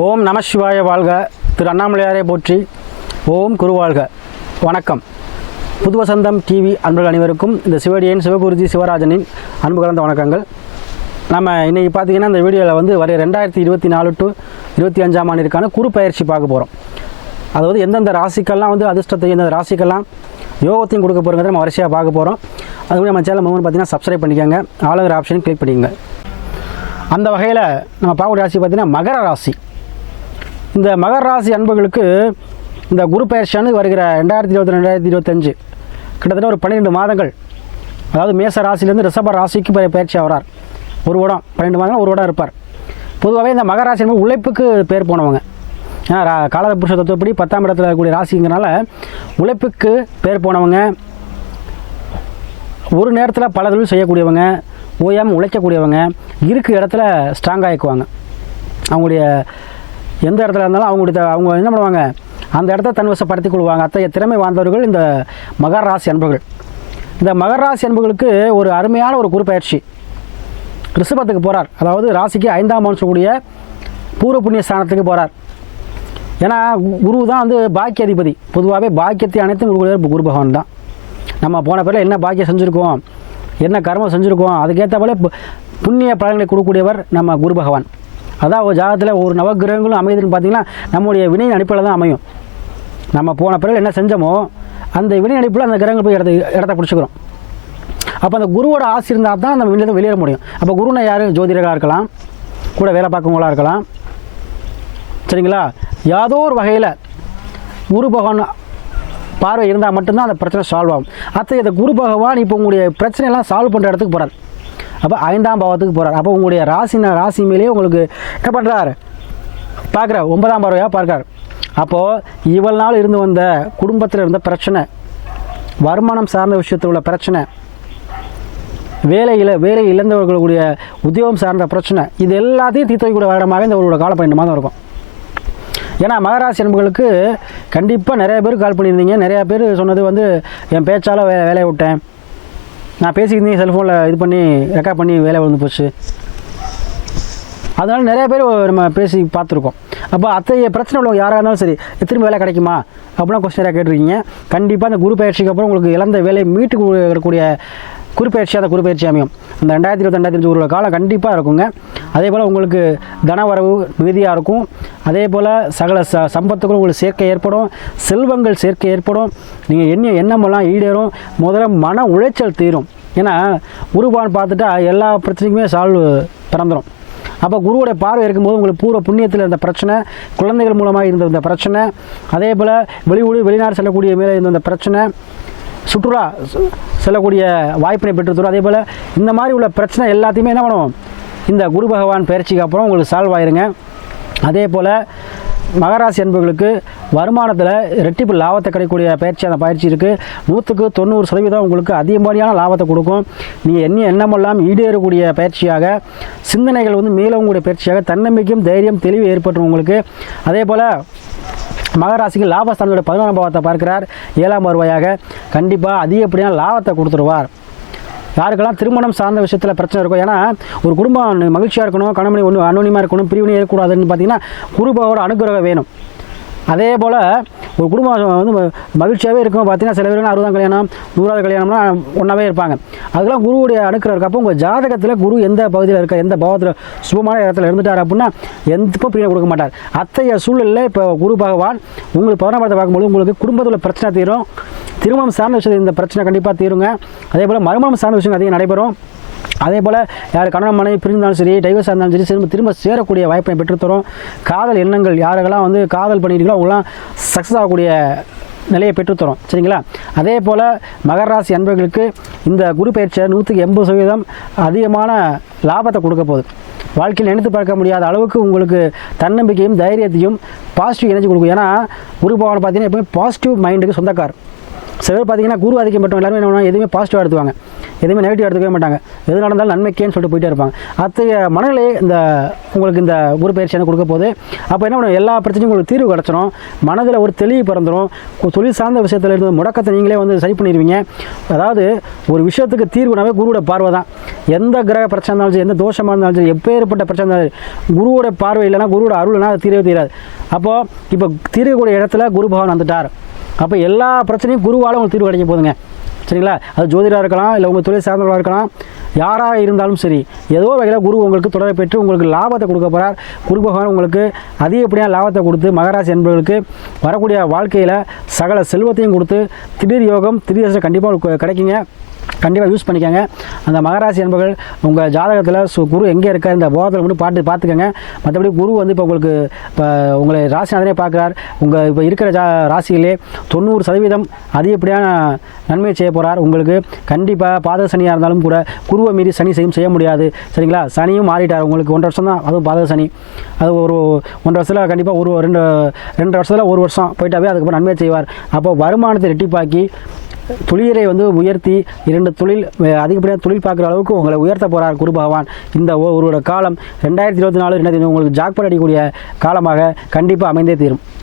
ஓம் நம சிவாய வாழ்க. திரு அண்ணாமலையாரை போற்றி. ஓம் குருவாழ்க. வணக்கம். புது வசந்தம் டிவி அன்பர்கள் அனைவருக்கும் இந்த சிவடியன் சிவகுருஜி சிவராஜனின் அன்பு கலந்த வணக்கங்கள். நம்ம இன்றைக்கி பார்த்திங்கன்னா இந்த வீடியோவில் வந்து வர 2024 to 25ஆம் ஆண்டிற்கான குரு பயிற்சி பார்க்க போகிறோம். அதாவது எந்தெந்த ராசிக்கெல்லாம் வந்து அதிர்ஷ்டத்தையும் எந்தெந்த ராசிக்கெல்லாம் யோகத்தையும் கொடுக்க போகிறத நம்ம வரிசையாக பார்க்க போகிறோம். அதுக்கு நம்ம சேனல் பார்த்தீங்கன்னா சப்ஸ்கிரைப் பண்ணிக்கோங்க, ஆளுங்கிற ஆப்ஷன் கிளிக் பண்ணிக்கோங்க. அந்த வகையில் நம்ம பார்க்கக்கூடிய ராசி பார்த்திங்கன்னா மகர ராசி. இந்த மகர ராசி அன்பர்களுக்கு இந்த குரு பயிற்சியானது வருகிற 2020-2025 கிட்டத்தட்ட ஒரு 12 மாதங்கள், அதாவது மேச ராசிலேருந்து ரிஷப ராசிக்கு பயிற்சி ஆகிறார். ஒரு வருடம் 12 மாதங்கள் ஒரு வருடம் இருப்பார். பொதுவாகவே இந்த மகர ராசி என்பது உழைப்புக்கு பேர் போனவங்க. ஏன்னா காலத புருஷ தத்துவப்படி 10ஆம் இடத்துல இருக்கக்கூடிய ராசிங்கிறனால உழைப்புக்கு பேர் போனவங்க, ஒரு நேரத்தில் பல தொழில் செய்யக்கூடியவங்க, ஓயாமல் உழைக்கக்கூடியவங்க, இருக்கிற இடத்துல ஸ்ட்ராங்காக இருக்குவாங்க. அவங்களுடைய எந்த இடத்துல இருந்தாலும் அவங்க என்ன பண்ணுவாங்க, அந்த இடத்த தன்வசப்படுத்தி கொள்வாங்க. அத்தகைய திறமை வாழ்ந்தவர்கள் இந்த மகர ராசி அன்பர்கள். இந்த மகர ராசி அன்பர்களுக்கு ஒரு அருமையான ஒரு குரு பயிற்சி. ரிஷபத்துக்கு போகிறார், அதாவது ராசிக்கு 5ஆம் இடம் சொல்லக்கூடிய பூர்வ புண்ணிய ஸ்தானத்துக்கு போகிறார். ஏன்னா குரு தான் வந்து பாக்கிய அதிபதி. பொதுவாகவே பாக்கியத்தை அனைத்தும் கொடுக்கக்கூடிய குரு பகவான் தான். நம்ம போன பிறகு என்ன பாக்கியம் செஞ்சுருக்கோம், என்ன கர்மம் செஞ்சுருக்கோம், அதுக்கேற்ற போல புண்ணிய பலன்களை கொடுக்கக்கூடியவர் நம்ம குரு பகவான். அதான் ஒரு ஜாதகத்தில் ஒரு நவகிரகங்களும் அமைதுன்னு பார்த்திங்கன்னா நம்முடைய வினையின் அடிப்பில் தான் அமையும். நம்ம போன பிறகு என்ன செஞ்சோமோ அந்த வினை அடிப்பில் அந்த கிரகங்கள் போய் இடத்த பிடிச்சிக்கிறோம். அப்போ அந்த குருவோட ஆசை இருந்தால் தான் நம்ம வெளியில் வெளியேற முடியும். அப்போ குருனை யார், ஜோதிடராக இருக்கலாம், கூட வேலை பார்க்கவங்களாக இருக்கலாம், சரிங்களா. ஏதோ ஒரு வகையில் குரு பகவான் பார்வை இருந்தால் மட்டும்தான் அந்த பிரச்சனை சால்வ் ஆகும். அத்தகைய இந்த குரு பகவான் இப்போ உங்களுடைய பிரச்சனையெல்லாம் சால்வ் பண்ணுற இடத்துக்கு போகிறார். அப்போ 5ஆம் பாவத்துக்கு போகிறார். அப்போ உங்களுடைய ராசி மேலேயே உங்களுக்கு என்ன பண்ணுறார், பார்க்குற 9ஆம் பார்வையாக பார்க்குறார். அப்போது இவ்வளவு நாள் இருந்து வந்த குடும்பத்தில் இருந்த பிரச்சனை, வருமானம் சார்ந்த விஷயத்தில் உள்ள பிரச்சனை, வேலை இழந்தவர்களுடைய உத்தியோகம் சார்ந்த பிரச்சனை, இது எல்லாத்தையும் தீர்த்தக்கூடிய வருடமாக இந்த ஒரு கால 12 மாதம் இருக்கும். ஏன்னா மகராசி அன்பர்களுக்கு கண்டிப்பாக நிறைய பேர் கால் பண்ணியிருந்தீங்க. நிறையா பேர் சொன்னது வந்து என் பேச்சால் வேலையை விட்டேன், நான் பேசியிருந்தேன், செல்ஃபோனில் இது பண்ணி ரெக்கார்ட் பண்ணி வேலை விழுந்து போச்சு. அதனால் நிறைய பேர் நம்ம பேசி பார்த்துருக்கோம். அப்போ அத்தகைய பிரச்சனை உள்ளவங்க யாராக இருந்தாலும் சரி, திரும்ப வேலை கிடைக்குமா அப்படின்னா கொஸ்டின் கேட்டிருக்கீங்க. கண்டிப்பாக அந்த குரு பயிற்சிக்கு அப்புறம் உங்களுக்கு இழந்த வேலையை மீட்டு கொடுக்கக்கூடிய குரு பயிற்சி அந்த குரு பயிற்சி அமையும். அந்த 2020-2025 காலம் கண்டிப்பாக இருக்குங்க. அதே போல் உங்களுக்கு தனவரவு மிகுதியாக இருக்கும். அதே போல் சகல சம்பத்துக்கும் உங்களுக்கு சேர்க்கை ஏற்படும், செல்வங்கள் சேர்க்கை ஏற்படும், நீங்கள் எண்ணமெல்லாம் ஈடேறும். முதல்ல மன உளைச்சல் தீரும். ஏன்னா குருபான் பார்த்துட்டா எல்லா பிரச்சனைக்குமே சால்வ் பிறந்துடும். அப்போ குருவோடைய பார்வை இருக்கும்போது உங்களுக்கு பூர்வ புண்ணியத்தில் இருந்த பிரச்சனை, குழந்தைகள் மூலமாக இருந்த பிரச்சனை, அதே போல் வெளிநாடு செல்லக்கூடிய மேலே இருந்த பிரச்சனை, சுற்றுலா செல்லக்கூடிய வாய்ப்பினை பெற்றுத்தரும். அதே போல் இந்த மாதிரி உள்ள பிரச்சனை எல்லாத்தையுமே என்ன பண்ணுவோம், இந்த குரு பகவான் பயிற்சிக்கு அப்புறம் உங்களுக்கு சால்வ் ஆயிருங்க. அதே போல் மகராசி அன்பர்களுக்கு வருமானத்தில் ரெட்டிப்பு லாபத்தை கிடைக்கக்கூடிய பயிற்சி அந்த பயிற்சி இருக்குது. 100க்கு 90% உங்களுக்கு அதிகப்படியான லாபத்தை கொடுக்கும். நீங்கள் எண்ணமெல்லாம் ஈடேறக்கூடிய பயிற்சியாக, சிந்தனைகள் வந்து மேலவங்களுடைய பயிற்சியாக, தன்னம்பிக்கையும் தைரியம் தெளிவு ஏற்பட்டுரும் உங்களுக்கு. அதே போல் மகராசிக்கு லாபஸ்தானத்தோட 11ஆம் பாவத்தை பார்க்கிறார் 7ஆம் வருவாயாக. கண்டிப்பாக அதிகப்படியான லாபத்தை கொடுத்துருவார். யாருக்கெல்லாம் திருமணம் சார்ந்த விஷயத்தில் பிரச்சனை இருக்கும், ஏன்னா ஒரு குடும்பம் மகிழ்ச்சியாக இருக்கணும், கணவனை ஒன்று அனோனியமாக இருக்கணும், பிரிவினை இருக்கக்கூடாதுன்னு பார்த்தீங்கன்னா குருபகவோட அனுகிரகம் வேணும். அதே போல் ஒரு குடும்பம் வந்து மகிழ்ச்சியாகவே இருக்கும். பார்த்தீங்கன்னா சில பேர் 60ஆம் கல்யாணம் 100ஆவது கல்யாணம்லாம் ஒன்றாவே இருப்பாங்க. அதுக்கெல்லாம் குருவுடைய அனுக்கிரம் இருக்கப்போ உங்கள் ஜாதகத்தில் குரு எந்த பகுதியில் இருக்க, எந்த பாவத்தில் சுபமான இடத்துல இருந்துட்டார் அப்படின்னா எந்தப்போ பிரியம் கொடுக்க மாட்டார். அத்தகைய சூழலில் இப்போ குரு பகவான் உங்களுக்கு 11ஆம் இடத்தை பார்க்கும்போது உங்களுக்கு குடும்பத்தில் பிரச்சனை தீரும். திருமணம் சார்ந்த விஷயத்தில் இந்த பிரச்சனை கண்டிப்பாக தீருங்க. அதே போல் மறுமணம் சார்ந்த விஷயம் அதிகம் நடைபெறும். அதே போல் யார் கணவன் மனைவி பிரிந்தாலும் சரி, டைவர்ஸ் இருந்தாலும் சரி, திரும்ப சேரக்கூடிய வாய்ப்பை பெற்றுத்தரும். காதல் எண்ணங்கள் யாருக்கெல்லாம் வந்து காதல் பண்ணிட்டீங்களோ அவங்களாம் சக்ஸஸ் ஆகக்கூடிய நிலையை பெற்றுத்தரும், சரிங்களா. அதே போல் மகராசி அன்பர்களுக்கு இந்த குரு பயிற்சியை 100க்கு 80% அதிகமான லாபத்தை கொடுக்க போகுது. வாழ்க்கையில் நினைத்து பார்க்க முடியாத அளவுக்கு உங்களுக்கு தன்னம்பிக்கையும் தைரியத்தையும் பாசிட்டிவ் எனர்ஜி கொடுக்கும். ஏன்னா குரு பகவான் பார்த்தீங்கன்னா எப்பவுமே பாசிட்டிவ் மைண்டுக்கு சொந்தக்கார். சில பேர் பார்த்தீங்கன்னா குரு ஆதிக்கம் பெற்றவங்க எல்லாருமே என்ன பண்ணுவாங்க, எதுவுமே பாசிட்டிவாக எடுத்துவாங்க, எதுவுமே நெகட்டிவ் எடுத்துக்கவே மாட்டாங்க. எது நடந்தாலும் நன்மைக்கேன்னு சொல்லிட்டு போயிட்டே இருப்பாங்க. அத்தகைய மனநிலையை உங்களுக்கு இந்த குரு பயிற்சியான கொடுக்க போது அப்போ என்ன பண்ணுவோம், எல்லா பிரச்சனையும் உங்களுக்கு தீர்வு கிடச்சிடும், மனதில் ஒரு தெளிவு பிறந்துடும். தொழில் சார்ந்த விஷயத்தில் இருந்து முடக்கத்தை நீங்களே வந்து சரி பண்ணிடுவீங்க. அதாவது ஒரு விஷயத்துக்கு தீர்வுனாவே குருவோட பார்வை தான். எந்த கிரக பிரச்சனை இருந்தாலும் சரி, எந்த தோஷமாக இருந்தாலும் சரி, எப்பேற்பட்ட பிரச்சனை இருந்தாலும் குருவோட பார்வை இல்லைனா, குருவோட அருள்னா அது தீரவே தீராது. அப்போது இப்போ தீர்க்கக்கூடிய இடத்துல குரு பகவான் வந்துட்டார். அப்போ எல்லா பிரச்சனையும் குருவால் உங்களுக்கு தீர்வு கிடைக்க போதுங்க. சரிங்களா? அது ஜோதிடராக இருக்கலாம், இல்லை உங்கள் தொழில் சார்ந்தவர்களாக இருக்கலாம், யாராக இருந்தாலும் சரி, ஏதோ வகையில் குரு உங்களுக்கு தொடரை பெற்று உங்களுக்கு லாபத்தை கொடுக்க போகிறார். குரு பகவான் உங்களுக்கு அதிகப்படியாக லாபத்தை கொடுத்து மகராசி என்பவர்களுக்கு வரக்கூடிய வாழ்க்கையில் சகல செல்வத்தையும் கொடுத்து திடீர் யோகம், திடீர் கண்டிப்பாக கிடைக்குங்க. கண்டிப்பாக யூஸ் பண்ணிக்கோங்க. அந்த மகராசி என்பவர்கள் உங்கள் ஜாதகத்தில் குரு எங்கே இருக்க இந்த போகத்தில் மட்டும் பார்த்துக்கோங்க. மற்றபடி குரு வந்து இப்போ உங்களுக்கு இப்போ உங்களை ராசிநாதனே பார்க்குறார். உங்கள் இப்போ இருக்கிற ராசியிலே 90% அதிகப்படியான நன்மை செய்ய போகிறார். உங்களுக்கு கண்டிப்பாக பாதக சனியாக இருந்தாலும் கூட குருவை மீறி சனி செய்ய முடியாது. சரிங்களா? சனியும் மாறிட்டார். உங்களுக்கு 1.5 வருஷம் தான், அதுவும் பாதக சனி. அது ஒரு 1.5 வருஷத்தில் கண்டிப்பாக ஒரு 2 வருஷத்தில் 1 வருஷம் போயிட்டாவே அதுக்கப்புறம் நன்மை செய்வார். அப்போ வருமானத்தை ரெட்டிப்பாக்கி தொழிலை வந்து உயர்த்தி 2 தொழில் அதிகப்படியாக தொழில் பார்க்குற அளவுக்கு உங்களை உயர்த்த போகிறார் குரு பகவான். இந்த ஒரு காலம் 2024 உங்களுக்கு ஜாக்பாட் அடிக்கக்கூடிய காலமாக கண்டிப்பாக அமைந்தே தீரும்.